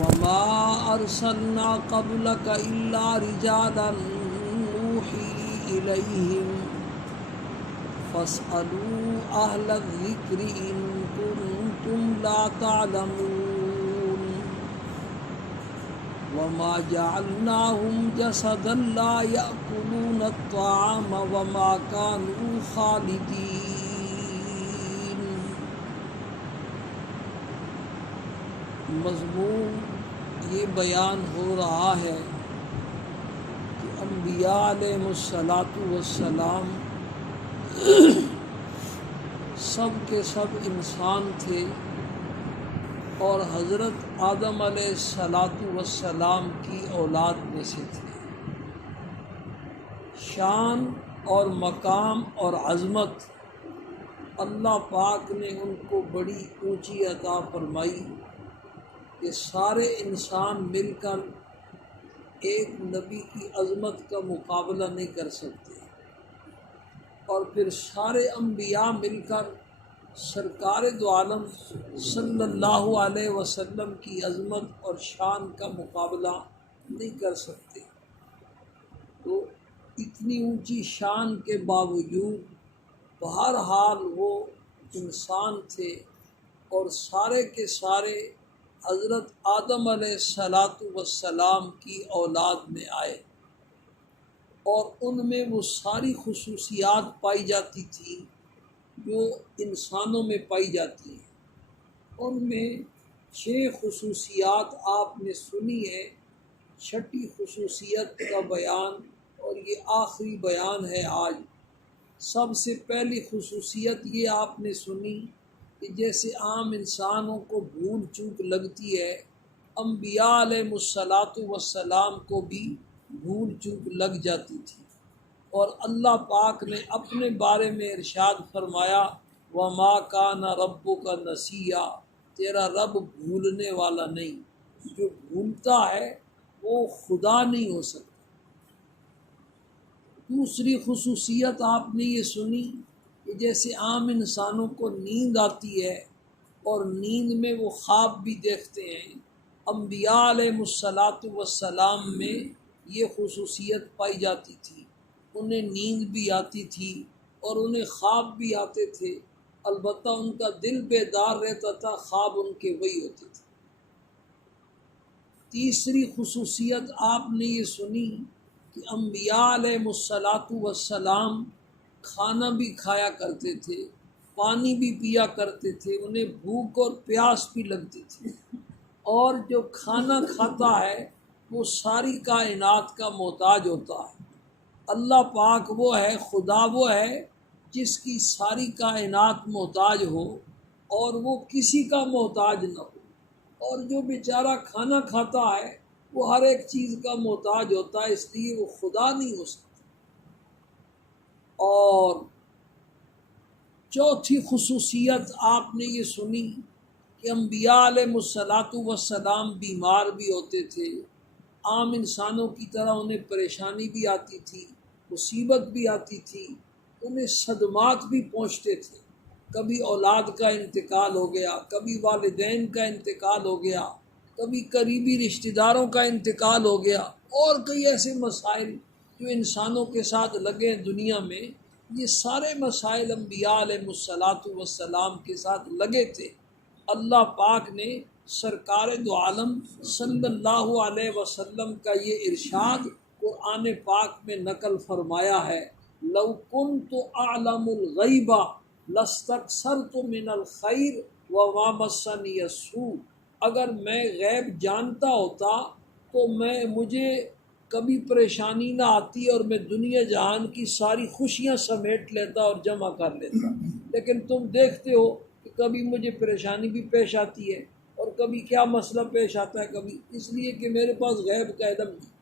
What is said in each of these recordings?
وما أرسلنا قبلك إلا رجالا نوحي إليهم فاسألوا أهل الذكر إن كنتم لا تعلمون وما جعلناهم جسدا لا يأكلون الطعام وما كانوا خالدين۔ مضمون یہ بیان ہو رہا ہے کہ انبیاء علیہ الصلاۃ والسلام سب کے سب انسان تھے اور حضرت آدم علیہ الصلاۃ والسلام کی اولاد میں سے تھے۔ شان اور مقام اور عظمت اللہ پاک نے ان کو بڑی اونچی عطا فرمائی کہ سارے انسان مل کر ایک نبی کی عظمت کا مقابلہ نہیں کر سکتے، اور پھر سارے انبیاء مل کر سرکار دو عالم صلی اللہ علیہ وسلم کی عظمت اور شان کا مقابلہ نہیں کر سکتے۔ تو اتنی اونچی شان کے باوجود بہرحال وہ انسان تھے اور سارے کے سارے حضرت آدم علیہ الصلاۃ والسلام کی اولاد میں آئے، اور ان میں وہ ساری خصوصیات پائی جاتی تھی جو انسانوں میں پائی جاتی ہیں۔ ان میں 6 خصوصیات آپ نے سنی ہے، چھٹی خصوصیت کا بیان اور یہ آخری بیان ہے آج۔ سب سے پہلی خصوصیت یہ آپ نے سنی کہ جیسے عام انسانوں کو بھول چوک لگتی ہے، انبیاء علیہ الصلاۃ والسلام کو بھی بھول چوک لگ جاتی تھی، اور اللہ پاک نے اپنے بارے میں ارشاد فرمایا وَمَا كَانَ رَبُّكَ نَسِيًّا، تیرا رب بھولنے والا نہیں، جو بھولتا ہے وہ خدا نہیں ہو سکتا۔ دوسری خصوصیت آپ نے یہ سنی کہ جیسے عام انسانوں کو نیند آتی ہے اور نیند میں وہ خواب بھی دیکھتے ہیں، انبیاء علیہ الصلاۃ والسلام میں یہ خصوصیت پائی جاتی تھی، انہیں نیند بھی آتی تھی اور انہیں خواب بھی آتے تھے، البتہ ان کا دل بیدار رہتا تھا، خواب ان کے وہی ہوتے تھے۔ تیسری خصوصیت آپ نے یہ سنی کہ انبیاء علیہ الصلاۃ والسلام کھانا بھی کھایا کرتے تھے، پانی بھی پیا کرتے تھے، انہیں بھوک اور پیاس بھی لگتی تھی، اور جو کھانا کھاتا ہے وہ ساری کائنات کا محتاج ہوتا ہے۔ اللہ پاک وہ ہے، خدا وہ ہے جس کی ساری کائنات محتاج ہو اور وہ کسی کا محتاج نہ ہو، اور جو بیچارہ کھانا کھاتا ہے وہ ہر ایک چیز کا محتاج ہوتا ہے، اس لیے وہ خدا نہیں ہو سکتا۔ اور چوتھی خصوصیت آپ نے یہ سنی کہ انبیاء علیہ الصلاۃ والسلام بیمار بھی ہوتے تھے، عام انسانوں کی طرح انہیں پریشانی بھی آتی تھی، مصیبت بھی آتی تھی، انہیں صدمات بھی پہنچتے تھے، کبھی اولاد کا انتقال ہو گیا، کبھی والدین کا انتقال ہو گیا، کبھی قریبی رشتہ داروں کا انتقال ہو گیا، اور کئی ایسے مسائل جو انسانوں کے ساتھ لگے دنیا میں، یہ سارے مسائل انبیاء علیہ الصلاۃ والسلام کے ساتھ لگے تھے۔ اللہ پاک نے سرکار دو عالم صلی اللہ علیہ وسلم کا یہ ارشاد قرآن پاک میں نقل فرمایا ہے، لو کنت اعلم الغیب لاستکثرت من الخیر وما مسنی السوء، اگر میں غیب جانتا ہوتا تو مجھے کبھی پریشانی نہ آتی اور میں دنیا جہان کی ساری خوشیاں سمیٹ لیتا اور جمع کر لیتا، لیکن تم دیکھتے ہو کہ کبھی مجھے پریشانی بھی پیش آتی ہے اور کبھی کیا مسئلہ پیش آتا ہے، کبھی اس لیے کہ میرے پاس غیب کا علم نہیں۔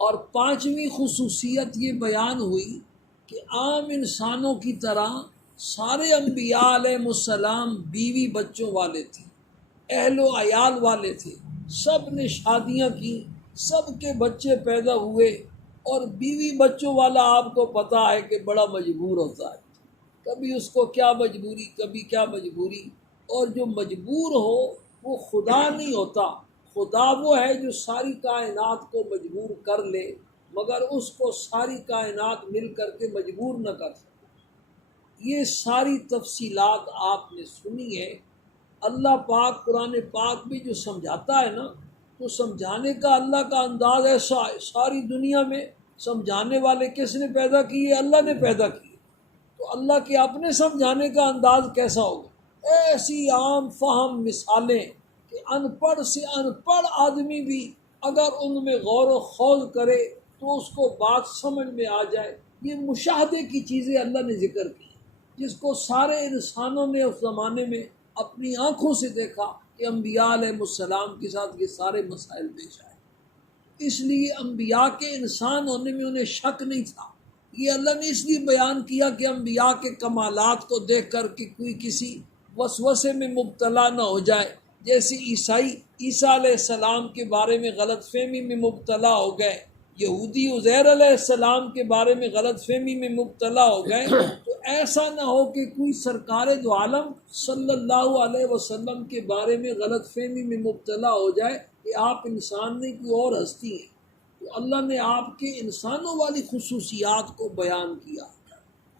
اور پانچویں خصوصیت یہ بیان ہوئی کہ عام انسانوں کی طرح سارے انبیاء علیہ السلام بیوی بچوں والے تھے، اہل و عیال والے تھے، سب نے شادیاں کی، سب کے بچے پیدا ہوئے، اور بیوی بچوں والا آپ کو پتہ ہے کہ بڑا مجبور ہوتا ہے، کبھی اس کو کیا مجبوری، کبھی کیا مجبوری، اور جو مجبور ہو وہ خدا نہیں ہوتا. خدا وہ ہے جو ساری کائنات کو مجبور کر لے، مگر اس کو ساری کائنات مل کر کے مجبور نہ کر سکے. یہ ساری تفصیلات آپ نے سنی ہے. اللہ پاک قرآن پاک بھی جو سمجھاتا ہے نا، تو سمجھانے کا اللہ کا انداز ایسا ہے. ساری دنیا میں سمجھانے والے کس نے پیدا کیے؟ اللہ نے پیدا کیے. تو اللہ کے اپنے سمجھانے کا انداز کیسا ہوگا؟ ایسی عام فہم مثالیں کہ ان پڑھ سے ان پڑھ آدمی بھی اگر ان میں غور و خوض کرے تو اس کو بات سمجھ میں آ جائے. یہ مشاہدے کی چیزیں اللہ نے ذکر کی، جس کو سارے انسانوں نے اس زمانے میں اپنی آنکھوں سے دیکھا کہ انبیاء علیہ السلام کے ساتھ یہ سارے مسائل پیش آئے. اس لیے انبیاء کے انسان ہونے میں انہیں شک نہیں تھا. یہ اللہ نے اس لیے بیان کیا کہ انبیاء کے کمالات کو دیکھ کر کہ کوئی کسی وسوسے میں مبتلا نہ ہو جائے. جیسے عیسیٰ علیہ السلام کے بارے میں غلط فہمی میں مبتلا ہو گئے، یہودی عزیر علیہ السلام کے بارے میں غلط فہمی میں مبتلا ہو گئے، تو ایسا نہ ہو کہ کوئی سرکار دو عالم صلی اللہ علیہ وسلم کے بارے میں غلط فہمی میں مبتلا ہو جائے کہ آپ انسان نہیں کوئی اور ہستی ہیں. تو اللہ نے آپ کے انسانوں والی خصوصیات کو بیان کیا.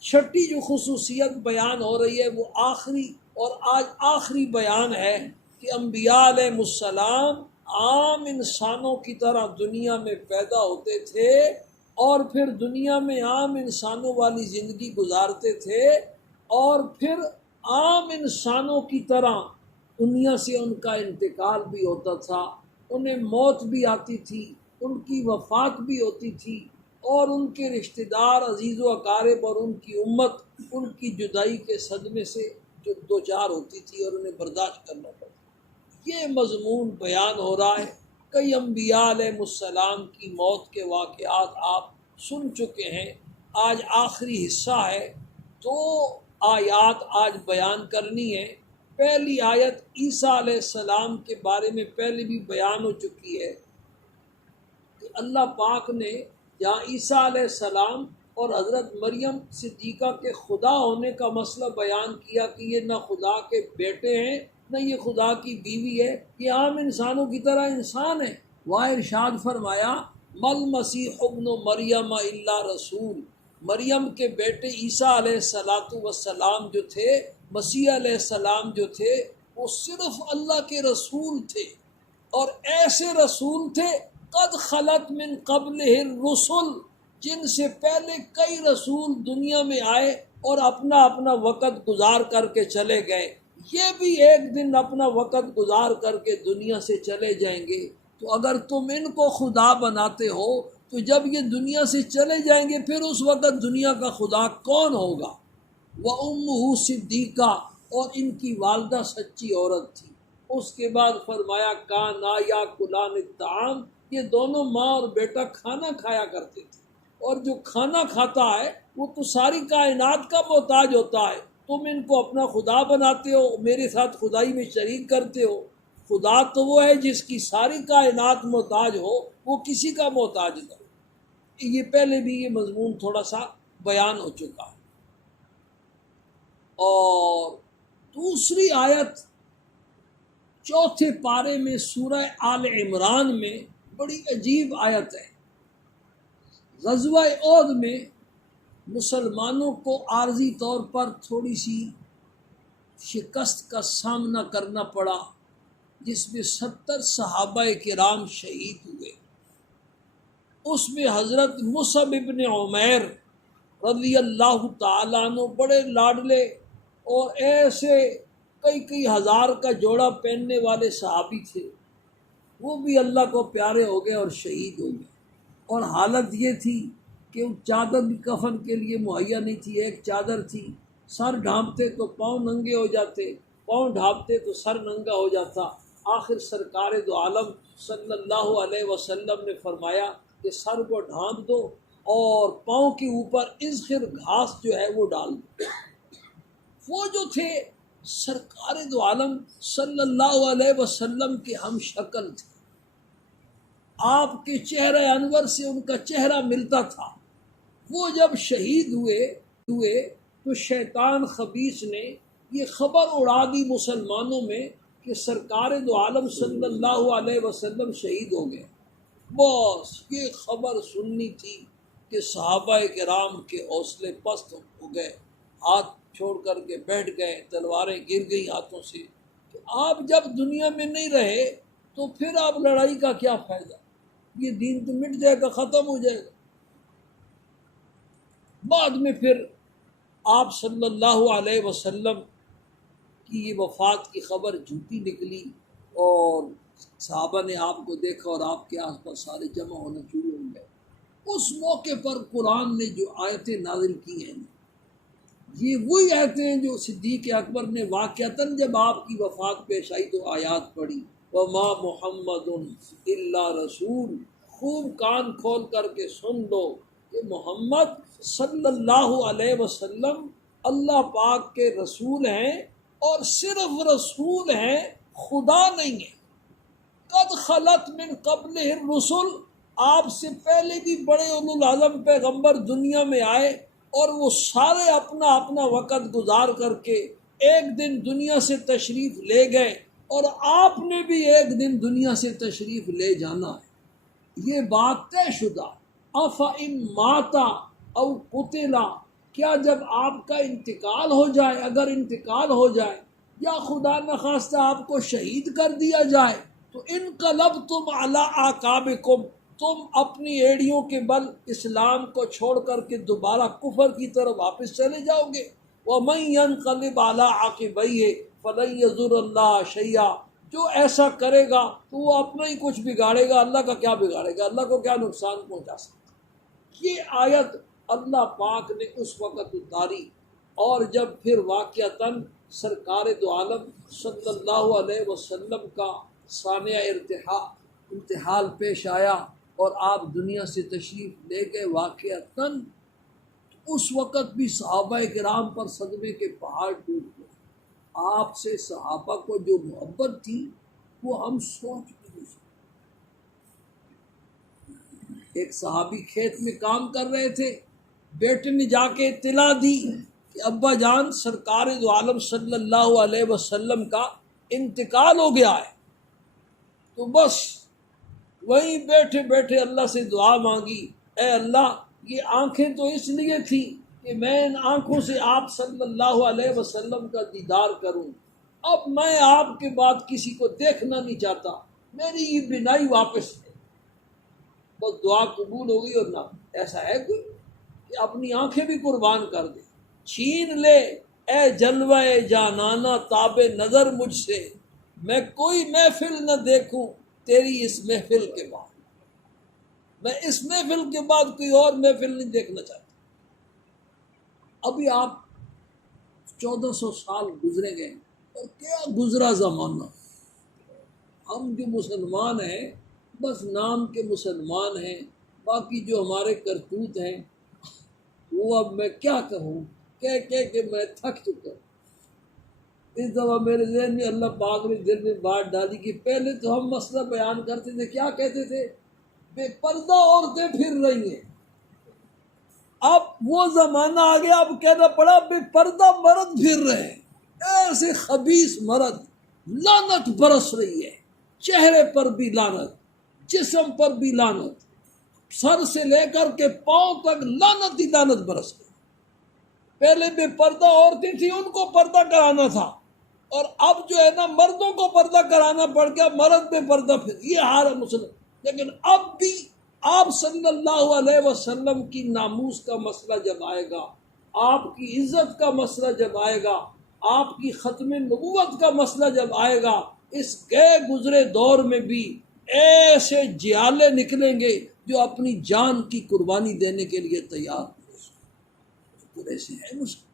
چھٹی جو خصوصیت بیان ہو رہی ہے وہ آخری اور آج آخری بیان ہے کہ انبیاء علیہ السلام عام انسانوں کی طرح دنیا میں پیدا ہوتے تھے اور پھر دنیا میں عام انسانوں والی زندگی گزارتے تھے، اور پھر عام انسانوں کی طرح دنیا سے ان کا انتقال بھی ہوتا تھا. انہیں موت بھی آتی تھی، ان کی وفات بھی ہوتی تھی، اور ان کے رشتہ دار عزیز و اقارب اور ان کی امت ان کی جدائی کے صدمے سے جو دوچار ہوتی تھی اور انہیں برداشت کرنا پڑتا. یہ مضمون بیان ہو رہا ہے. کئی انبیاء علیہ السلام کی موت کے واقعات آپ سن چکے ہیں. آج آخری حصہ ہے، دو آیات آج بیان کرنی ہے. پہلی آیت عیسیٰ علیہ السلام کے بارے میں پہلے بھی بیان ہو چکی ہے کہ اللہ پاک نے جہاں عیسیٰ علیہ السلام اور حضرت مریم صدیقہ کے خدا ہونے کا مسئلہ بیان کیا کہ یہ نہ خدا کے بیٹے ہیں نہ یہ خدا کی بیوی ہے، یہ عام انسانوں کی طرح انسان ہے. وہاں ارشاد فرمایا مل مسیح ابن مریم الا رسول. مریم کے بیٹے عیسیٰ علیہ السلام جو تھے، مسیح علیہ السلام جو تھے، وہ صرف اللہ کے رسول تھے، اور ایسے رسول تھے قد خلت من قبلہ الرسل، جن سے پہلے کئی رسول دنیا میں آئے اور اپنا اپنا وقت گزار کر کے چلے گئے. یہ بھی ایک دن اپنا وقت گزار کر کے دنیا سے چلے جائیں گے. تو اگر تم ان کو خدا بناتے ہو تو جب یہ دنیا سے چلے جائیں گے پھر اس وقت دنیا کا خدا کون ہوگا؟ وَأُمُّهُ صِدِّیقَةٌ، اور ان کی والدہ سچی عورت تھی. اس کے بعد فرمایا کانا یاکلان الطعام، یہ دونوں ماں اور بیٹا کھانا کھایا کرتے تھے. اور جو کھانا کھاتا ہے وہ تو ساری کائنات کا محتاج ہوتا ہے. تم ان کو اپنا خدا بناتے ہو، میرے ساتھ خدائی میں شریک کرتے ہو. خدا تو وہ ہے جس کی ساری کائنات محتاج ہو، وہ کسی کا محتاج نہ ہو. یہ پہلے بھی یہ مضمون تھوڑا سا بیان ہو چکا ہے. اور دوسری آیت چوتھے پارے میں سورہ آل عمران میں بڑی عجیب آیت ہے. غزوہ احد میں مسلمانوں کو عارضی طور پر تھوڑی سی شکست کا سامنا کرنا پڑا، جس میں 70 صحابہ کرام شہید ہوئے. اس میں حضرت مصعب ابن عمیر رضی اللہ تعالیٰ عنہ بڑے لاڈلے اور ایسے کئی ہزار کا جوڑا پہننے والے صحابی تھے، وہ بھی اللہ کو پیارے ہو گئے اور شہید ہو گئے. اور حالت یہ تھی کہ چادر بھی کفن کے لیے مہیا نہیں تھی. ایک چادر تھی، سر ڈھانپتے تو پاؤں ننگے ہو جاتے، پاؤں ڈھانپتے تو سر ننگا ہو جاتا. آخر سرکار دو عالم صلی اللہ علیہ وسلم نے فرمایا کہ سر کو ڈھانپ دو اور پاؤں کے اوپر اذخر گھاس جو ہے وہ ڈال دو. وہ جو تھے سرکار دو عالم صلی اللہ علیہ وسلم کے ہم شکل تھے، آپ کے چہرہ انور سے ان کا چہرہ ملتا تھا. وہ جب شہید ہوئے تو شیطان خبیث نے یہ خبر اڑا دی مسلمانوں میں کہ کہ سرکار دو عالم صلی اللہ علیہ وسلم شہید ہو گئے، بس یہ خبر سننی تھی کہ صحابہ کرام کے حوصلے پست ہو گئے، ہاتھ چھوڑ کر کے بیٹھ گئے، تلواریں گر گئی ہاتھوں سے کہ آپ جب دنیا میں نہیں رہے تو پھر آپ لڑائی کا کیا فائدہ، یہ دین تو مٹ جائے گا، ختم ہو جائے گا۔ بعد میں پھر آپ صلی اللہ علیہ وسلم کی یہ وفات کی خبر جھوٹی نکلی اور صحابہ نے آپ کو دیکھا اور آپ کے آس پاس سارے جمع ہونا شروع ہو گئے۔ اس موقع پر قرآن نے جو آیتیں نازل کی ہیں یہ وہی آیتیں ہیں جو صدیق اکبر نے واقعتاً جب آپ کی وفات پیش آئی تو آیات پڑھی، وَمَا مُحَمَّدٌ إِلَّا رَسُولٌ۔ خوب کان کھول کر کے سن لو کہ محمد صلی اللہ علیہ وسلم اللہ پاک کے رسول ہیں، اور صرف رسول ہیں، خدا نہیں ہے۔ قد خلت من قبلہ الرسل، آپ سے پہلے بھی بڑے اولو العزم پیغمبر دنیا میں آئے اور وہ سارے اپنا اپنا وقت گزار کر کے ایک دن دنیا سے تشریف لے گئے، اور آپ نے بھی ایک دن دنیا سے تشریف لے جانا ہے، یہ بات طے شدہ۔ افإن مات او قتلا، کیا جب آپ کا انتقال ہو جائے، اگر انتقال ہو جائے یا خدا نخواستہ آپ کو شہید کر دیا جائے تو انقلبتم علی اعقابکم، تم اپنی ایڑیوں کے بل اسلام کو چھوڑ کر کے دوبارہ کفر کی طرف واپس چلے جاؤ گے۔ وَمَن يَنقلب عَلَىٰ عَقِبَيْهِ فَلَن يَضُرَّ اللَّهَ شَيْئًا، جو ایسا کرے گا تو وہ اپنا ہی کچھ بگاڑے گا، اللہ کا کیا بگاڑے گا، اللہ کو کیا نقصان پہنچا سکتا۔ یہ آیت اللہ پاک نے اس وقت اتاری، اور جب پھر واقعتاً سرکار دو عالم صلی اللہ علیہ وسلم کا ثانیہ انتحال پیش آیا اور آپ دنیا سے تشریف لے گئے واقعتاً، اس وقت بھی صحابہ کرام پر صدمے کے پہاڑ ٹوٹ گئے۔ آپ سے صحابہ کو جو محبت تھی وہ ہم سوچ بھی نہیں سکتے۔ ایک صحابی کھیت میں کام کر رہے تھے، بیٹے نے جا کے اطلاع دی کہ ابا جان سرکار دو عالم صلی اللہ علیہ وسلم کا انتقال ہو گیا ہے، تو بس وہیں بیٹھے بیٹھے اللہ سے دعا مانگی، اے اللہ یہ آنکھیں تو اس لیے تھی کہ میں ان آنکھوں سے آپ صلی اللہ علیہ وسلم کا دیدار کروں، اب میں آپ کے بعد کسی کو دیکھنا نہیں چاہتا، میری یہ بینائی واپس ہے۔ بس دعا قبول ہو گئی، اور نہ ایسا ہے کوئی کہ اپنی آنکھیں بھی قربان کر دے۔ چھین لے اے جلوہ جانانہ تاب نظر مجھ سے، میں کوئی محفل نہ دیکھوں تیری اس محفل کے بعد، میں اس محفل کے بعد کوئی اور محفل نہیں دیکھنا چاہتا۔ ابھی آپ 1400 سال گزرے گئے، اور کیا گزرا زمانہ۔ ہم جو مسلمان ہیں بس نام کے مسلمان ہیں، باقی جو ہمارے کرتوت ہیں وہ اب میں کیا کہوں، کہہ کہ میں تھک چکا ہوں۔ اس دفعہ میرے ذہن میں اللہ پاک نے دل میں بات ڈالی کہ پہلے تو ہم مسئلہ بیان کرتے تھے، کیا کہتے تھے، بے پردہ عورتیں پھر رہی ہیں۔ اب وہ زمانہ آ گیا، اب کہنا پڑا بے پردہ مرد پھر رہے ہیں، ایسے خبیث مرد، لعنت برس رہی ہے، چہرے پر بھی لعنت، جسم پر بھی لعنت، سر سے لے کر کے پاؤں تک لعنت ہی لعنت برس گئی۔ پہلے بے پردہ عورتیں تھیں، ان کو پردہ کرانا تھا، اور اب جو ہے نا مردوں کو پردہ کرانا پڑ گیا، مرد بے پردہ پھر، یہ حال ہے مسلم۔ لیکن اب بھی آپ صلی اللہ علیہ وسلم کی ناموس کا مسئلہ جب آئے گا، آپ کی عزت کا مسئلہ جب آئے گا، آپ کی ختم نبوت کا مسئلہ جب آئے گا، اس گئے گزرے دور میں بھی ایسے جیالے نکلیں گے جو اپنی جان کی قربانی دینے کے لیے تیار پورے سے ہے مسلم،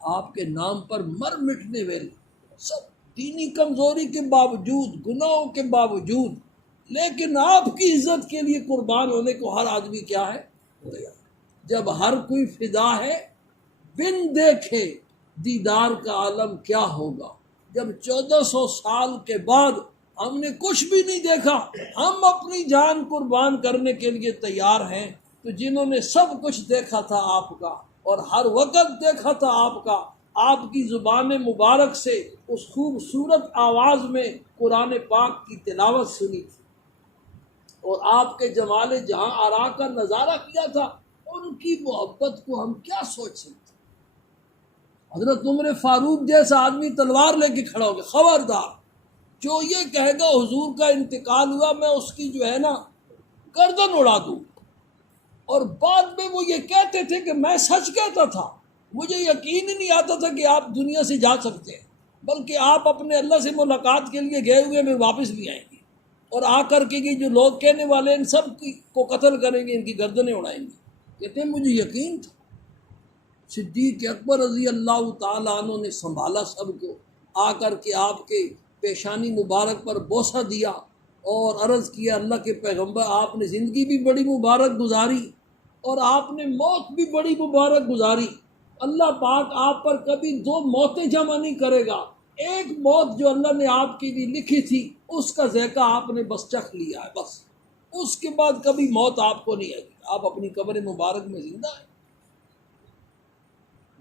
آپ کے نام پر مر مٹنے والے سب، دینی کمزوری کے باوجود، گناہوں کے باوجود، لیکن آپ کی عزت کے لیے قربان ہونے کو ہر آدمی کیا ہے تیار۔ جب ہر کوئی فدا ہے، بن دیکھے دیدار کا عالم کیا ہوگا۔ جب 1400 سال کے بعد ہم نے کچھ بھی نہیں دیکھا، ہم اپنی جان قربان کرنے کے لیے تیار ہیں، تو جنہوں نے سب کچھ دیکھا تھا آپ کا اور ہر وقت دیکھا تھا آپ کا، آپ کی زبان مبارک سے اس خوبصورت آواز میں قرآن پاک کی تلاوت سنی تھی، اور آپ کے جمال جہاں آرا کا نظارہ کیا تھا، ان کی محبت کو ہم کیا سوچ سکتے؟ حضرت عمر فاروق جیسا آدمی تلوار لے کے کھڑا ہو گیا، خبردار جو یہ کہے گا حضور کا انتقال ہوا، میں اس کی جو ہے نا گردن اڑا دوں۔ اور بعد میں وہ یہ کہتے تھے کہ میں سچ کہتا تھا، مجھے یقین ہی نہیں آتا تھا کہ آپ دنیا سے جا سکتے ہیں، بلکہ آپ اپنے اللہ سے ملاقات کے لیے گئے ہوئے میں واپس بھی آئیں گے، اور آ کر کے جو لوگ کہنے والے ان سب کو قتل کریں گے، ان کی گردنیں اڑائیں گے۔ کہتے ہیں مجھے یقین تھا۔ صدیق اکبر رضی اللہ تعالیٰ عنہ نے سنبھالا سب کو، آ کر کے آپ کے پیشانی مبارک پر بوسہ دیا اور عرض کیا اللہ کے پیغمبر، آپ نے زندگی بھی بڑی مبارک گزاری اور آپ نے موت بھی بڑی مبارک گزاری، اللہ پاک آپ پر کبھی دو موتیں جمع نہیں کرے گا، ایک موت جو اللہ نے آپ کے لیے لکھی تھی اس کا ذائقہ آپ نے بس چکھ لیا ہے، بس اس کے بعد کبھی موت آپ کو نہیں آئے گی، آپ اپنی قبر مبارک میں زندہ ہیں۔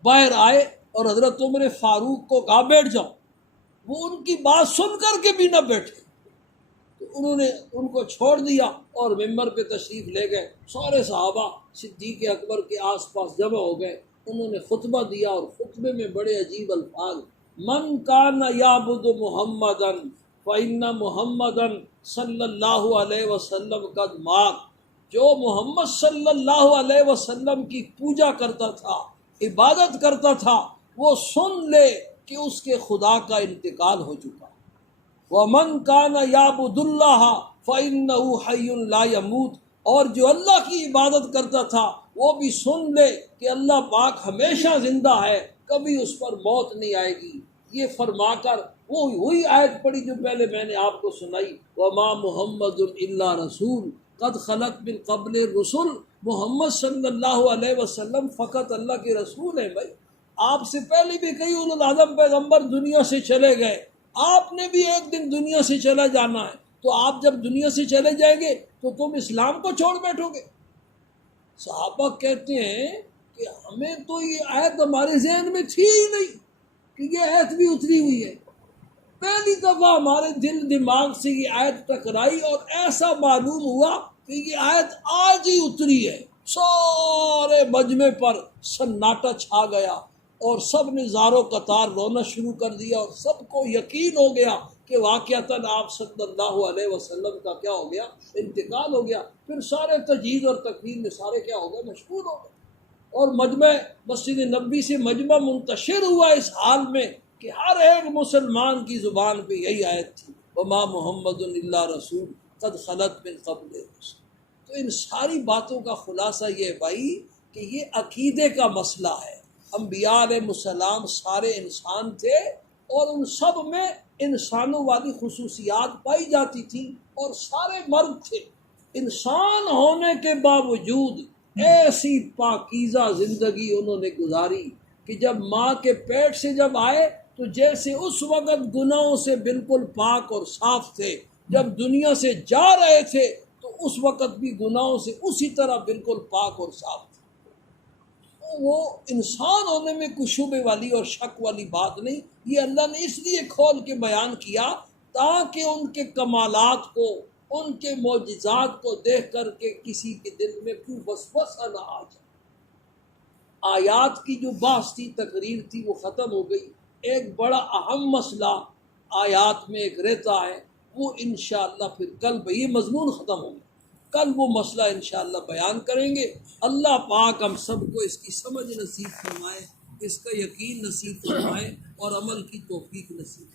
باہر آئے اور حضرت عمر فاروق کو کہا بیٹھ جاؤ، وہ ان کی بات سن کر کے بھی نہ بیٹھے، تو انہوں نے ان کو چھوڑ دیا اور ممبر پہ تشریف لے گئے۔ سارے صحابہ صدیق اکبر کے آس پاس جمع ہو گئے، انہوں نے خطبہ دیا، اور خطبے میں بڑے عجیب الفاظ، من کان یعبد محمدا فإن محمدا صلی اللہ علیہ وسلم قد مات، جو محمد صلی اللہ علیہ وسلم کی پوجا کرتا تھا، عبادت کرتا تھا، وہ سن لے کہ اس کے خدا کا انتقال ہو چکا۔ وَمَنْ كَانَ يَعْبُدُ اللَّهَ فَإِنَّهُ حَيٌّ لَا يَمُوتُ، اور جو اللہ کی عبادت کرتا تھا وہ بھی سن لے کہ اللہ پاک ہمیشہ زندہ ہے، کبھی اس پر موت نہیں آئے گی۔ یہ فرما کر وہ وہی آیت پڑھی جو پہلے میں نے آپ کو سنائی، وَمَا مُحَمَّدٌ إِلَّا رَسُولٌ قَدْ خَلَتْ مِن قَبْلِ الرُّسُلُ، محمد صلی اللہ علیہ وسلم فقط اللہ کے رسول ہیں۔ بھائی آپ سے پہلے بھی کئی اولو العزم پیغمبر دنیا سے چلے گئے، آپ نے بھی ایک دن دنیا سے چلا جانا ہے، تو آپ جب دنیا سے چلے جائیں گے تو تم اسلام کو چھوڑ بیٹھو گے؟ صحابہ کہتے ہیں کہ ہمیں تو یہ آیت ہمارے ذہن میں تھی ہی نہیں کہ یہ آیت بھی اتری ہوئی ہے، پہلی دفعہ ہمارے دل دماغ سے یہ آیت ٹکرائی اور ایسا معلوم ہوا کہ یہ آیت آج ہی اتری ہے۔ سارے مجمع پر سناٹا چھا گیا اور سب نے زارو قطار رونا شروع کر دیا، اور سب کو یقین ہو گیا کہ واقعتاً آپ صلی اللہ علیہ وسلم کا کیا ہو گیا، انتقال ہو گیا۔ پھر سارے تجہیز اور تکبیر میں سارے کیا ہو گئے، مشغول ہو گئے، اور مجمع مسجد نبوی سے مجمع منتشر ہوا اس حال میں کہ ہر ایک مسلمان کی زبان پہ یہی آیت تھی، وما محمد الا رسول قد خلت من قبل الرسل۔ تو ان ساری باتوں کا خلاصہ یہ ہے بھائی کہ یہ عقیدے کا مسئلہ ہے۔ انبیاء علیہ السلام سارے انسان تھے، اور ان سب میں انسانوں والی خصوصیات پائی جاتی تھی، اور سارے مرد تھے۔ انسان ہونے کے باوجود ایسی پاکیزہ زندگی انہوں نے گزاری کہ جب ماں کے پیٹ سے جب آئے تو جیسے اس وقت گناہوں سے بالکل پاک اور صاف تھے، جب دنیا سے جا رہے تھے تو اس وقت بھی گناہوں سے اسی طرح بالکل پاک اور صاف تھے۔ وہ انسان ہونے میں کوئی شبہ والی اور شک والی بات نہیں، یہ اللہ نے اس لیے کھول کے بیان کیا تاکہ ان کے کمالات کو، ان کے معجزات کو دیکھ کر کے کسی کے دل میں کوئی وسوسہ نہ آ جائے۔ آیات کی جو بحث تھی، تقریر تھی، وہ ختم ہو گئی۔ ایک بڑا اہم مسئلہ آیات میں ایک رہتا ہے، وہ انشاءاللہ پھر کل یہ مضمون ختم ہوگا، کل وہ مسئلہ انشاءاللہ بیان کریں گے۔ اللہ پاک ہم سب کو اس کی سمجھ نصیب فرمائے، اس کا یقین نصیب فرمائے، اور عمل کی توفیق نصیب